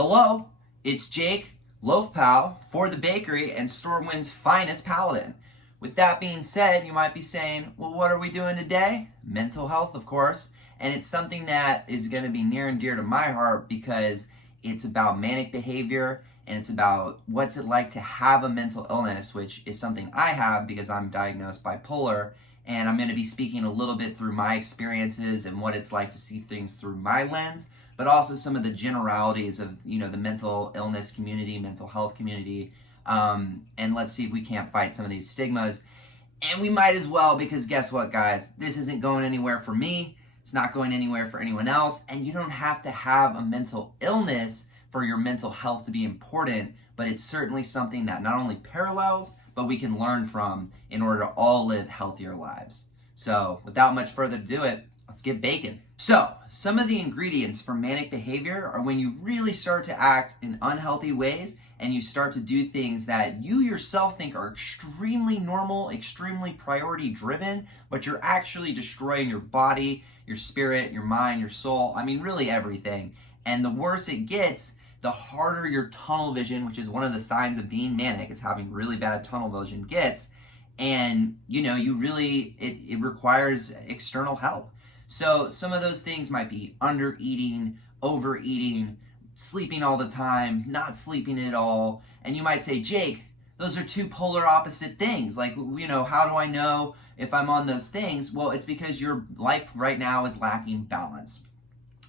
Hello, it's Jake, Loaf Pal, for the bakery and Stormwind's finest paladin. With that being said, you might be saying, well, what are we doing today? Mental health, of course, and it's something that is going to be near and dear to my heart because it's about manic behavior and it's about what's it like to have a mental illness, which is something I have because I'm diagnosed bipolar, and I'm going to be speaking a little bit through my experiences and what it's like to see things through my lens, but also some of the generalities of, the mental illness community, mental health community, and let's see if we can't fight some of these stigmas. And we might as well, because guess what, guys? This isn't going anywhere for me. It's not going anywhere for anyone else. And you don't have to have a mental illness for your mental health to be important, but it's certainly something that not only parallels, but we can learn from in order to all live healthier lives. So without much further ado, let's get baking. So, some of the ingredients for manic behavior are when you really start to act in unhealthy ways and you start to do things that you yourself think are extremely normal, extremely priority driven, but you're actually destroying your body, your spirit, your mind, your soul. I mean, really everything. And the worse it gets, the harder your tunnel vision, which is one of the signs of being manic, is having really bad tunnel vision gets. And, it requires external help. So some of those things might be under-eating, overeating, sleeping all the time, not sleeping at all. And you might say, Jake, those are two polar opposite things. Like, how do I know if I'm on those things? Well, it's because your life right now is lacking balance.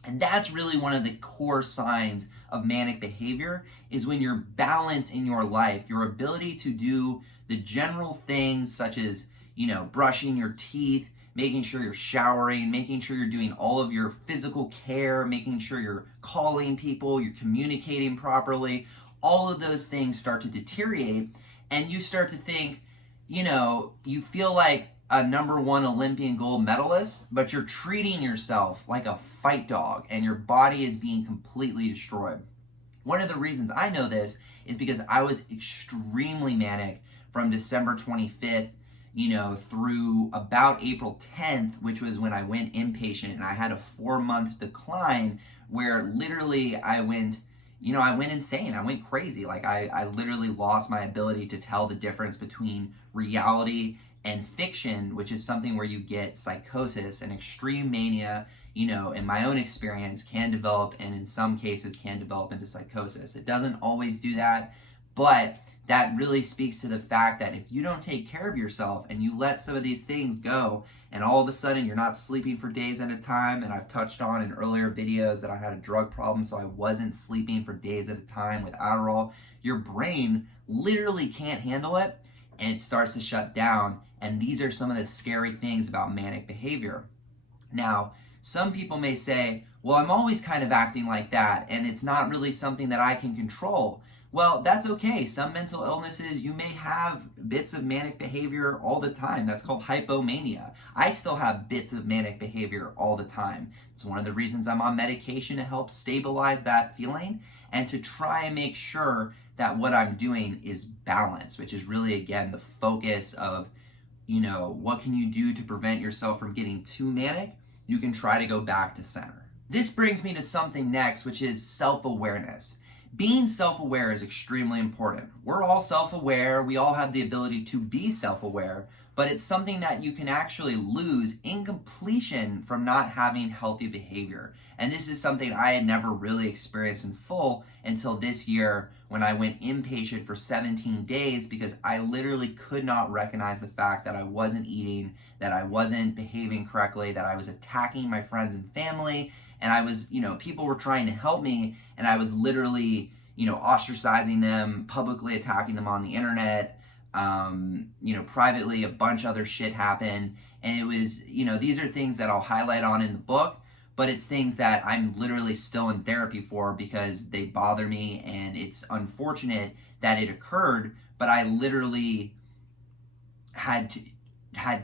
And that's really one of the core signs of manic behavior, is when your balance in your life, your ability to do the general things such as, brushing your teeth, making sure you're showering, making sure you're doing all of your physical care, making sure you're calling people, you're communicating properly, all of those things start to deteriorate, and you start to think, you feel like a number one Olympian gold medalist, but you're treating yourself like a fight dog, and your body is being completely destroyed. One of the reasons I know this is because I was extremely manic from December 25th through about April 10th, which was when I went inpatient, and I had a 4-month decline where literally I went insane. I went crazy. Like I literally lost my ability to tell the difference between reality and fiction, which is something where you get psychosis and extreme mania, in my own experience can develop, and in some cases can develop into psychosis. It doesn't always do that, but that really speaks to the fact that if you don't take care of yourself and you let some of these things go, and all of a sudden you're not sleeping for days at a time, and I've touched on in earlier videos that I had a drug problem, so I wasn't sleeping for days at a time with Adderall, your brain literally can't handle it, and it starts to shut down. And these are some of the scary things about manic behavior. Now, some people may say, well, I'm always kind of acting like that, and it's not really something that I can control. Well, that's okay. Some mental illnesses, you may have bits of manic behavior all the time. That's called hypomania. I still have bits of manic behavior all the time. It's one of the reasons I'm on medication to help stabilize that feeling and to try and make sure that what I'm doing is balanced, which is really, again, the focus of, what can you do to prevent yourself from getting too manic? You can try to go back to center. This brings me to something next, which is self-awareness. Being self-aware is extremely important. We're all self-aware. We all have the ability to be self-aware, but it's something that you can actually lose in completion from not having healthy behavior. And this is something I had never really experienced in full until this year when I went inpatient for 17 days because I literally could not recognize the fact that I wasn't eating, that I wasn't behaving correctly, that I was attacking my friends and family, and I was, people were trying to help me, and I was literally, ostracizing them, publicly attacking them on the internet, privately, a bunch of other shit happened, and it was, these are things that I'll highlight on in the book, but it's things that I'm literally still in therapy for because they bother me, and it's unfortunate that it occurred, but I literally had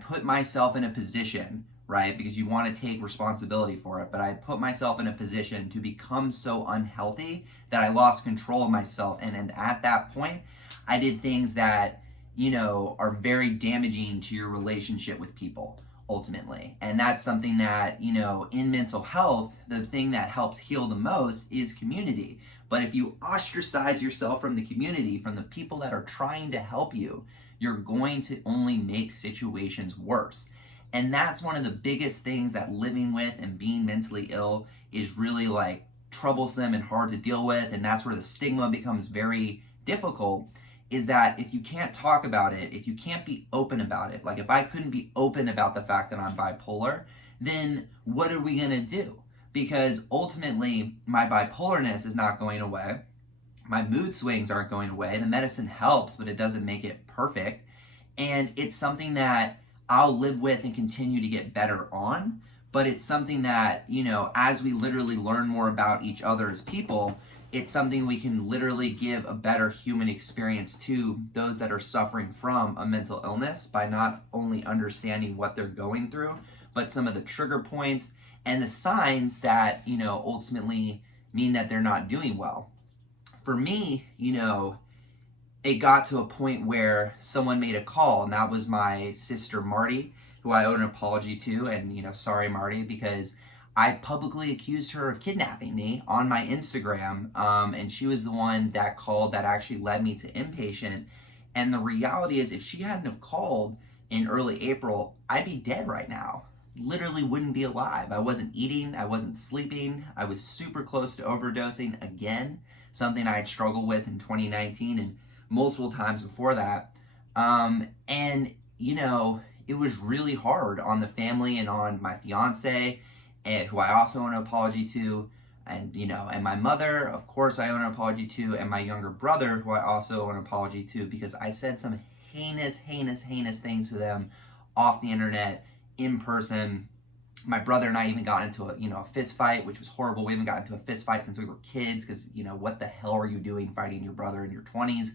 put myself in a position, right? Because you want to take responsibility for it. But I put myself in a position to become so unhealthy that I lost control of myself. And at that point, I did things that, are very damaging to your relationship with people, ultimately. And that's something that, in mental health, the thing that helps heal the most is community. But if you ostracize yourself from the community, from the people that are trying to help you, you're going to only make situations worse. And that's one of the biggest things that living with and being mentally ill is really like troublesome and hard to deal with. And that's where the stigma becomes very difficult, is that if you can't talk about it, if you can't be open about it, like if I couldn't be open about the fact that I'm bipolar, then what are we gonna do? Because ultimately my bipolarness is not going away. My mood swings aren't going away. The medicine helps, but it doesn't make it perfect. And it's something that I'll live with and continue to get better on. But it's something that, you know, as we literally learn more about each other as people, it's something we can literally give a better human experience to those that are suffering from a mental illness by not only understanding what they're going through, but some of the trigger points and the signs that, you know, ultimately mean that they're not doing well. For me, you know, it got to a point where someone made a call, and that was my sister Marti, who I owe an apology to. And, you know, sorry, Marti, because I publicly accused her of kidnapping me on my Instagram. And she was the one that called that actually led me to inpatient. And the reality is, if she hadn't have called in early April, I'd be dead right now. Literally wouldn't be alive. I wasn't eating, I wasn't sleeping. I was super close to overdosing again, something I had struggled with in 2019 and multiple times before that. And, you know, it was really hard on the family and on my fiance, who I also owe an apology to, and, you know, and my mother, of course, I owe an apology to, and my younger brother, who I also owe an apology to, because I said some heinous things to them off the internet, in person. My brother and I even got into a fist fight, which was horrible. We haven't gotten into a fist fight since we were kids, because, you know, what the hell are you doing fighting your brother in your 20s?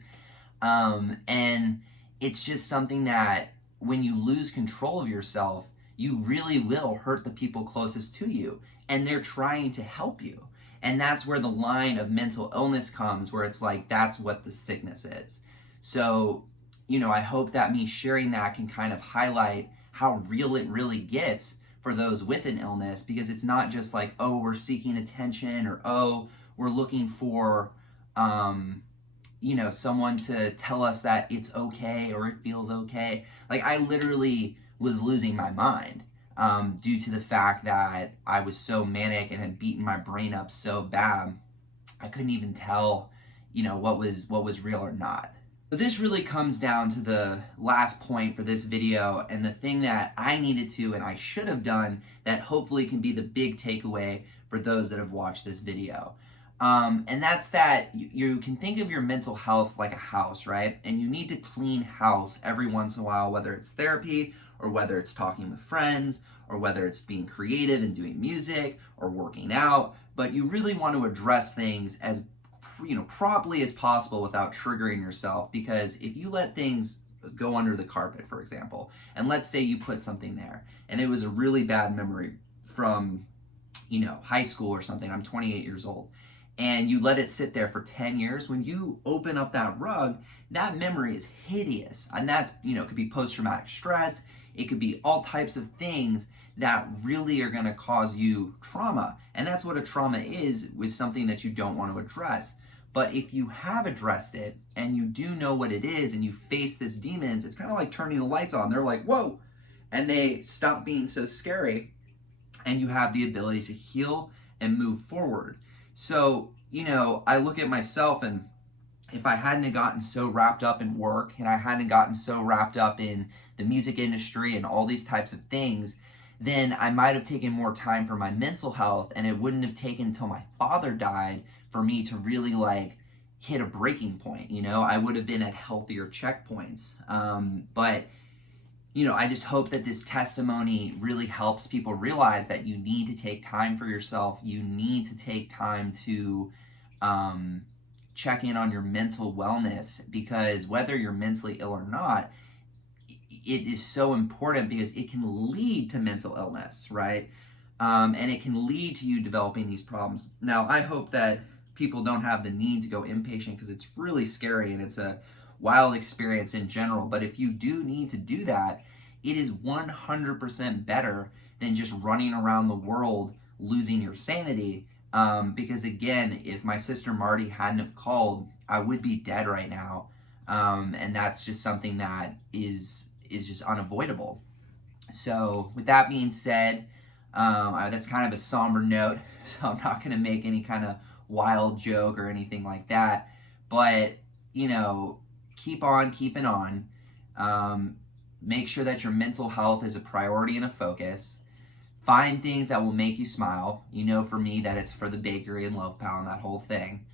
And it's just something that when you lose control of yourself, you really will hurt the people closest to you, and they're trying to help you. And that's where the line of mental illness comes, where it's like, that's what the sickness is. So, you know, I hope that me sharing that can kind of highlight how real it really gets for those with an illness, because it's not just like, oh, we're seeking attention, or, oh, we're looking for, you know, someone to tell us that it's okay or it feels okay. Like, I literally was losing my mind due to the fact that I was so manic and had beaten my brain up so bad, I couldn't even tell, you know, what was real or not. So this really comes down to the last point for this video, and the thing that I needed to and I should have done that hopefully can be the big takeaway for those that have watched this video. And that's that you can think of your mental health like a house, right? And you need to clean house every once in a while, whether it's therapy or whether it's talking with friends or whether it's being creative and doing music or working out. But you really want to address things as, you know, properly as possible without triggering yourself, because if you let things go under the carpet, for example, and let's say you put something there and it was a really bad memory from, you know, high school or something, I'm 28 years old, and you let it sit there for 10 years, when you open up that rug, that memory is hideous. And that's, you know, it could be post-traumatic stress, it could be all types of things that really are going to cause you trauma. And that's what a trauma is something that you don't want to address. But if you have addressed it and you do know what it is and you face this demons, it's kind of like turning the lights on. They're like, whoa, and they stop being so scary, and you have the ability to heal and move forward. So, you know, I look at myself, and if I hadn't gotten so wrapped up in work, and I hadn't gotten so wrapped up in the music industry and all these types of things, then I might have taken more time for my mental health, and it wouldn't have taken until my father died for me to really like hit a breaking point. You know, I would have been at healthier checkpoints. But, you know, I just hope that this testimony really helps people realize that you need to take time for yourself. You need to take time to check in on your mental wellness, because whether you're mentally ill or not, it is so important, because it can lead to mental illness, right? And it can lead to you developing these problems. Now, I hope that people don't have the need to go inpatient, because it's really scary and it's a wild experience in general. But if you do need to do that, it is 100% better than just running around the world losing your sanity Because again, if my sister Marti hadn't have called, I would be dead right now. And that's just something that is just unavoidable. So with that being said, that's kind of a somber note, so I'm not going to make any kind of wild joke or anything like that. But, you know, keep on keeping on. Make sure that your mental health is a priority and a focus. Find things that will make you smile. You know, for me, that it's for the bakery and Loaf Pal and that whole thing.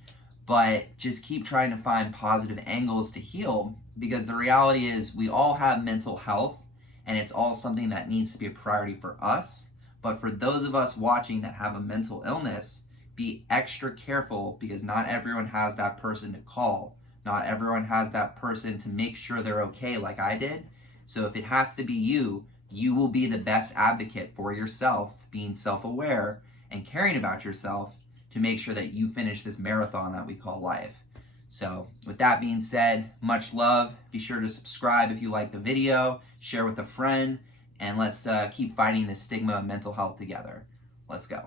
But just keep trying to find positive angles to heal, because the reality is we all have mental health, and it's all something that needs to be a priority for us. But for those of us watching that have a mental illness, be extra careful, because not everyone has that person to call. Not everyone has that person to make sure they're okay like I did. So if it has to be you, you will be the best advocate for yourself, being self-aware and caring about yourself to make sure that you finish this marathon that we call life. So with that being said, much love. Be sure to subscribe if you like the video, share with a friend, and let's keep fighting the stigma of mental health together. Let's go.